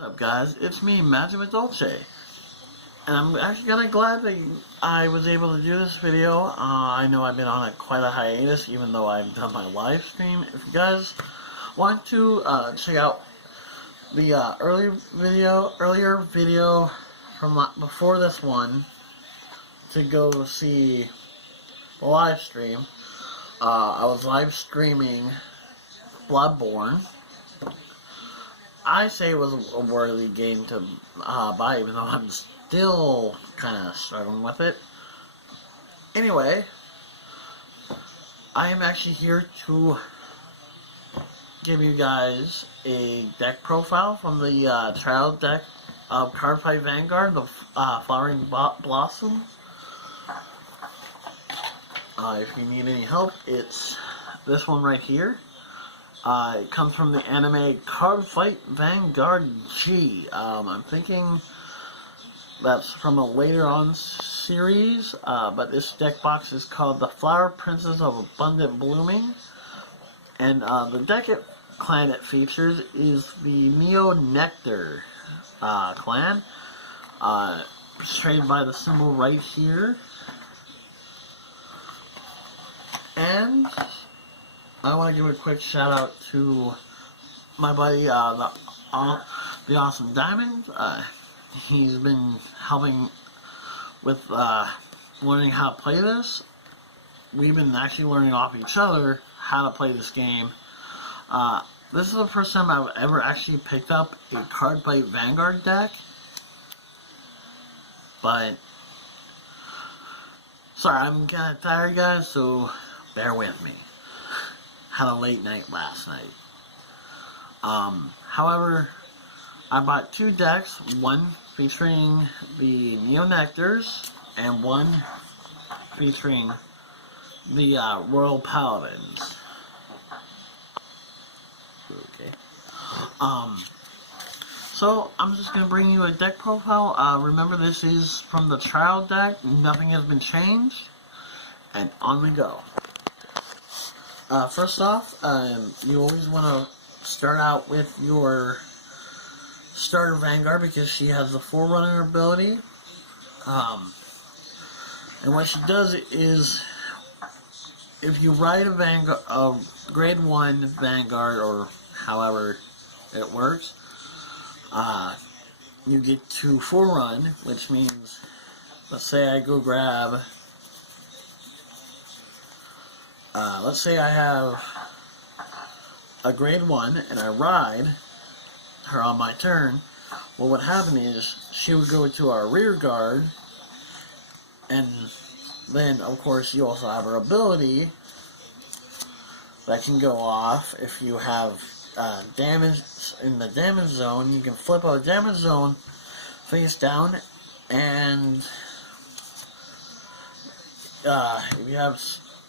What's up, guys? It's me, Magic Dolce, and I'm actually kind of glad that I was able to do this video. I know I've been on quite a hiatus, even though I've done my live stream. If you guys want to check out the earlier video from before this one to go see the live stream, I was live streaming Bloodborne. I say it was a worthy game to buy, even though I'm still kind of struggling with it. Anyway, I am actually here to give you guys a deck profile from the trial deck of Cardfight Vanguard, the Flowering Blossom. If you need any help, it's this one right here. It comes from the anime Cardfight Vanguard G. I'm thinking that's from a later on series, but this deck box is called the Flower Princess of Abundant Blooming. And the deck clan it features is the Neo Nectar clan, portrayed by the symbol right here. And I want to give a quick shout out to my buddy, the Awesome Diamond. He's been helping with learning how to play this. We've been actually learning off each other how to play this game. This is the first time I've ever actually picked up a Cardfight Vanguard deck. But, sorry, I'm kind of tired, guys, so bear with me. Had a late night last night. However, I bought two decks, one featuring the Neo Nectars and one featuring the Royal Paladins. Okay. So I'm just gonna bring you a deck profile. Remember, this is from the trial deck. Nothing has been changed, and on we go. First off, you always want to start out with your starter Vanguard because she has the Forerunner ability. And what she does is, if you ride a Vanguard, grade 1 Vanguard, or however it works, you get to Forerun, which means, let's say I go grab, let's say I have a grade 1 and I ride her on my turn. Well, what happened is she would go to our rear guard, and then of course you also have her ability that can go off if you have damage in the damage zone. You can flip a damage zone face down, and if you have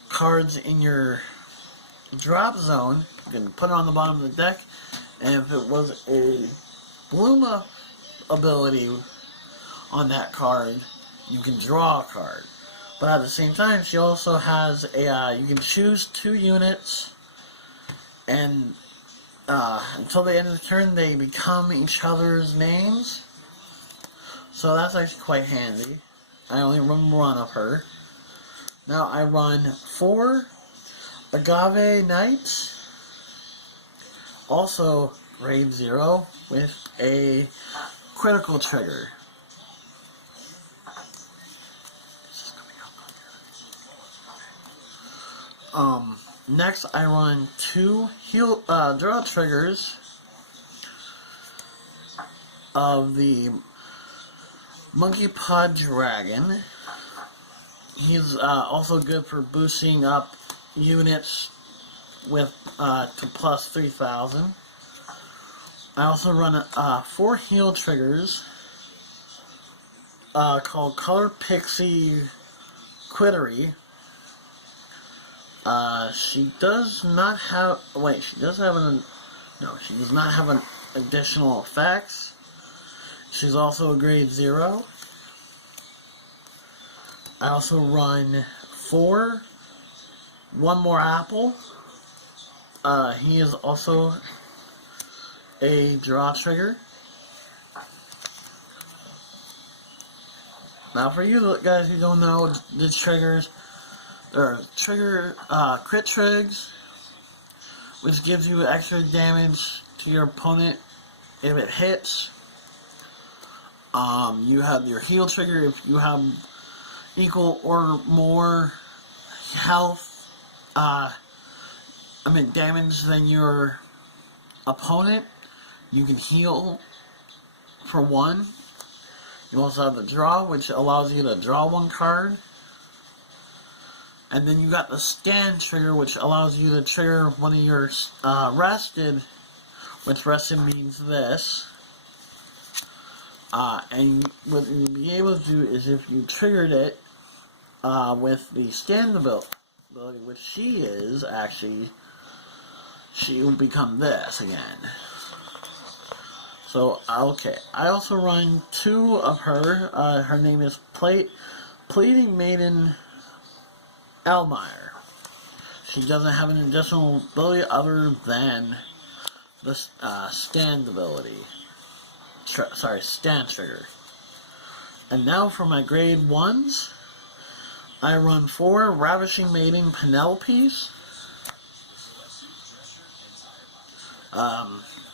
cards in your drop zone, you can put it on the bottom of the deck, and if it was a bloom ability on that card, you can draw a card. But at the same time, she also has a, you can choose 2 units, and until the end of the turn, they become each other's names. So that's actually quite handy. I only run one of her. Now I run 4 Agave Knights, also grade 0 with a critical trigger. Next I run 2 draw triggers of the Monkey Pod Dragon. He's also good for boosting up units with to plus 3,000. I also run 4 heal triggers called Color Pixie Quittery. She does not have, wait, she does have an, no, she does not have an additional effects. She's also a grade 0. I also run 4 One More Apple. He is also a draw trigger. Now, for you guys who don't know the triggers, there are trigger crit trigs, which gives you extra damage to your opponent if it hits. You have your heal trigger if you have equal or more health, damage than your opponent. You can heal for 1. You also have the draw, which allows you to draw 1 card. And then you got the scan trigger, which allows you to trigger one of your rested, which rested means this. And what you'll be able to do is if you triggered it with the scan ability, which she is actually, she will become this again. So, okay. I also run 2 of her. Her name is Pleading Maiden Elmire. She doesn't have an additional ability other than the stand ability. Stand trigger. And now for my grade 1s. I run 4 Ravishing Maiden Penelopes.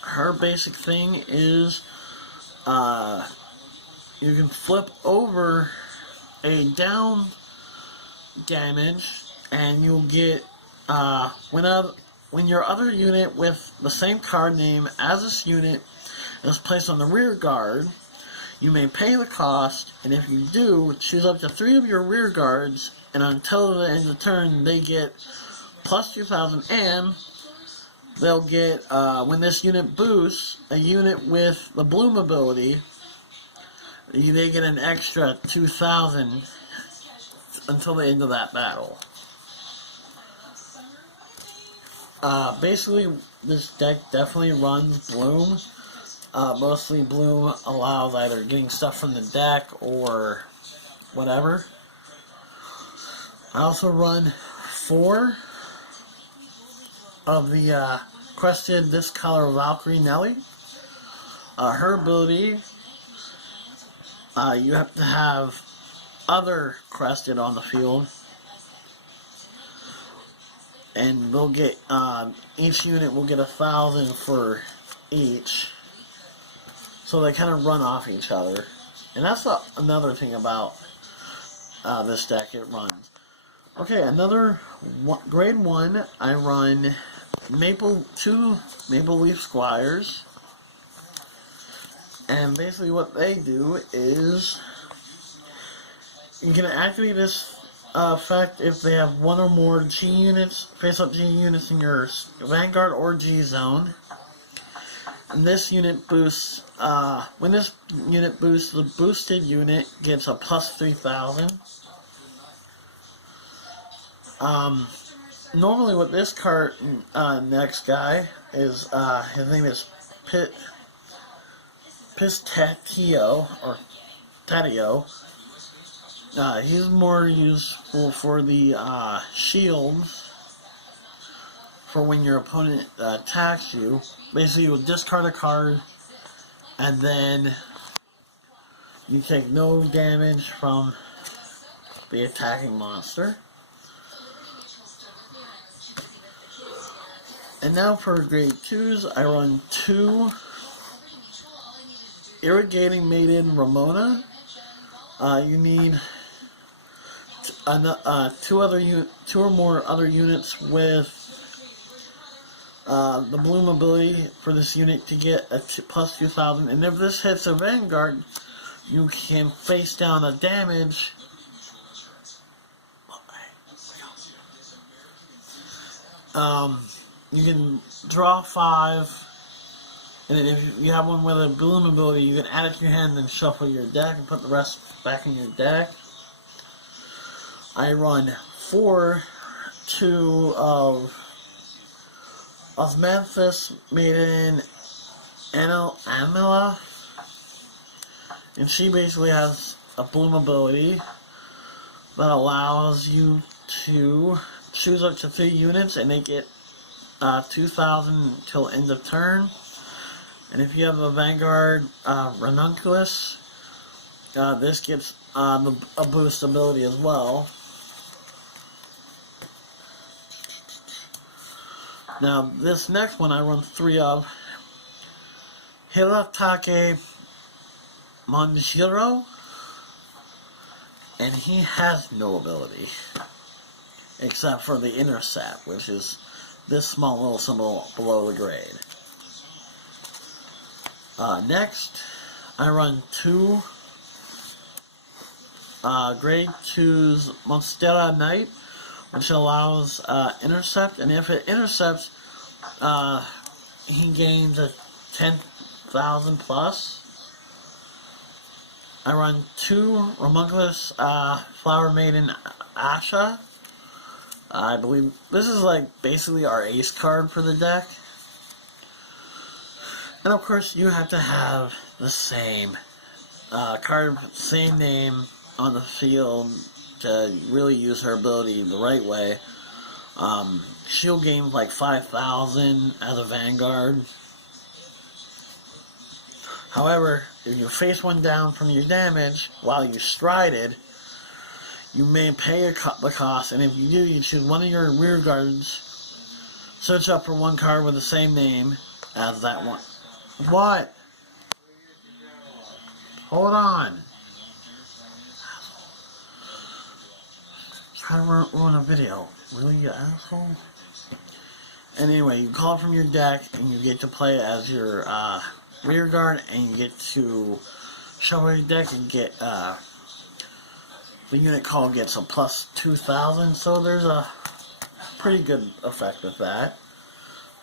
Her basic thing is you can flip over a down damage and you'll get when your other unit with the same card name as this unit is placed on the rear guard, you may pay the cost, and if you do, choose up to 3 of your rear guards, and until the end of the turn they get plus 2,000, and they'll get, when this unit boosts, a unit with the Bloom ability, they get an extra 2,000 until the end of that battle. Basically, this deck definitely runs Bloom. Mostly Bloom allows either getting stuff from the deck or whatever. I also run 4 of the Crested Discolor Valkyrie Nelly. Her ability, you have to have other Crested on the field, and they'll get each unit will get 1,000 for each, so they kind of run off each other. And that's another thing about this deck. It runs. Okay, another grade 1. I run 2 Maple Leaf Squires, and basically what they do is you can activate this effect if they have 1 or more G units, face-up G units in your Vanguard or G zone. And this unit boosts, when this unit boosts, the boosted unit gets a plus 3,000. Normally with this card, next guy is, his name is Pistatio, or Tatio. He's more useful for the shields, for when your opponent attacks you. Basically, you will discard a card, and then you take no damage from the attacking monster. And now for grade 2s, I run 2 Irrigating Maiden Ramona. You need 2 or more other units with the Bloom ability for this unit to get a plus 2,000. And if this hits a Vanguard, you can face down a damage. You can draw 5, and then if you have one with a Bloom ability, you can add it to your hand and shuffle your deck and put the rest back in your deck. I run 2 of Osmanthus Maiden Amila, and she basically has a Bloom ability that allows you to choose up to 3 units, and they get 2,000 till end of turn. And if you have a Vanguard Ranunculus, this gets a boost ability as well. Now, this next one I run 3 of. Hiratake Manjiro. And he has no ability. Except for the intercept, which is this small little symbol below the grade. Next, I run 2 grade 2's Monstera Knight, which allows intercept, and if it intercepts, he gains a 10,000 plus. I run 2 Homunculus Flower Maiden Asha. I believe this is like basically our ace card for the deck. And of course you have to have the same card, same name on the field to really use her ability the right way. She'll gain like 5,000 as a Vanguard. However, if you face one down from your damage while you strided, you may pay the cost, and if you do, you choose one of your rear guards, search up for one card with the same name as that one. What? Hold on. Try to ruin a video. Really, you asshole? Anyway, you call it from your deck, and you get to play as your rear guard, and you get to shuffle your deck and get the unit call gets a plus 2,000, so there's a pretty good effect with that.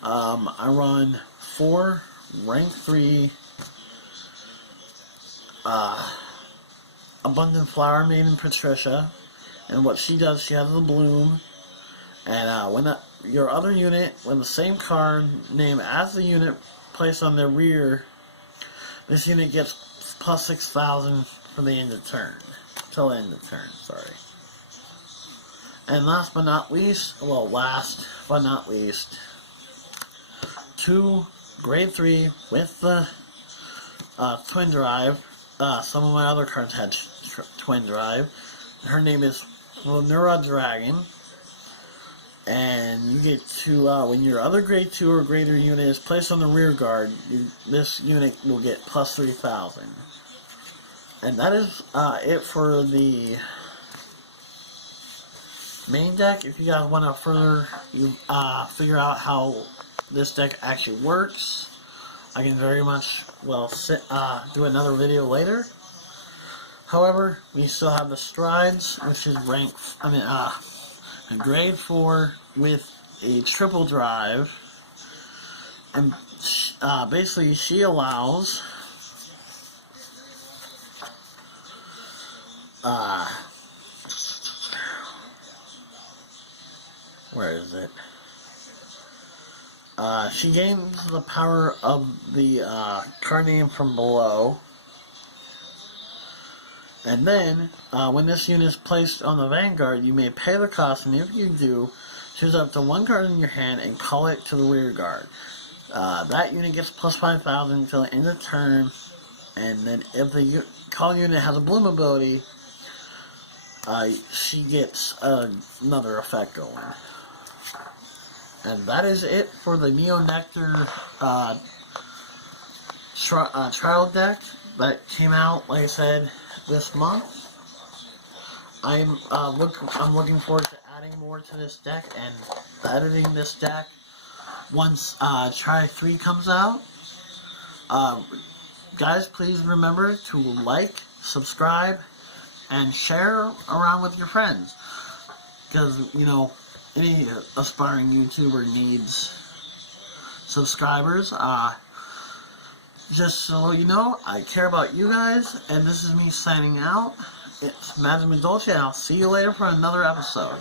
I run 4 rank 3 Abundant Flower Maiden Patricia, and what she does, she has the bloom, and when your other unit with the same card name as the unit placed on their rear, this unit gets plus 6,000 for the end of turn. Till the end of turn, sorry. And last but not least, 2 grade 3 with the twin drive. Some of my other cards had twin drive. Her name is Lunura Dragon. And you get to, when your other grade 2 or greater unit is placed on the rear guard, this unit will get plus 3,000. And that is it for the main deck. If you guys want to further figure out how this deck actually works, I can very much do another video later. However, we still have the strides, which is a grade 4 with a triple drive, and basically she allows where is it? She gains the power of the card name from below. And then, when this unit is placed on the Vanguard, you may pay the cost, and if you do, choose up to one card in your hand and call it to the rear guard. That unit gets plus 5,000 until the end of turn, and then if the call unit has a bloom ability, she gets another effect going. And that is it for the Neo Nectar trial deck that came out, like I said, this month. I'm looking forward to adding more to this deck and editing this deck once Try 3 comes out. Guys, please remember to like, subscribe, and share around with your friends, because you know any aspiring YouTuber needs subscribers. Just so you know, I care about you guys, and this is me signing out. It's Magic Dolce, and I'll see you later for another episode.